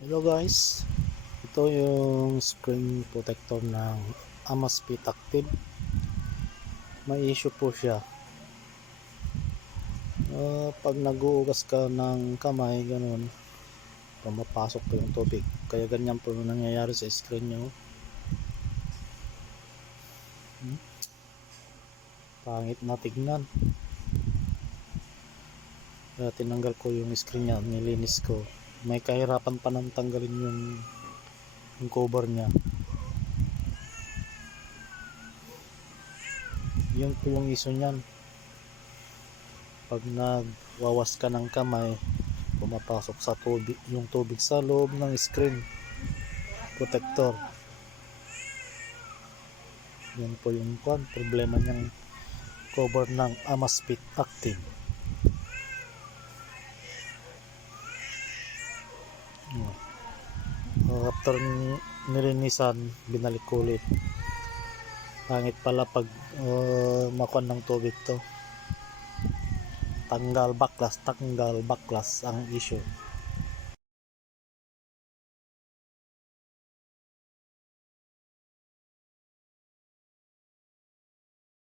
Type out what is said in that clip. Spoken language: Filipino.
Hello guys, ito yung screen protector ng Amazfit Active. May issue po siya. Pag nag-uugas ka ng kamay, ganun, pumapasok po yung tubig. Kaya ganyan po nangyayari sa screen nyo. Pangit na tignan. Kaya tinanggal ko yung screen niya, nilinis ko. May kahirapan pa nang tanggalin yung cover niya. Yun po yung issue niyan. Pag nagwawas ka ng kamay, pumapasok sa tubig, yung tubig sa loob ng screen protector. Yan po yung problema ng cover ng Amazfit Active. After nilinisan, binalik ko ulit. Pangit pala pag makuha ng tubig to. Tanggal baklas ang issue.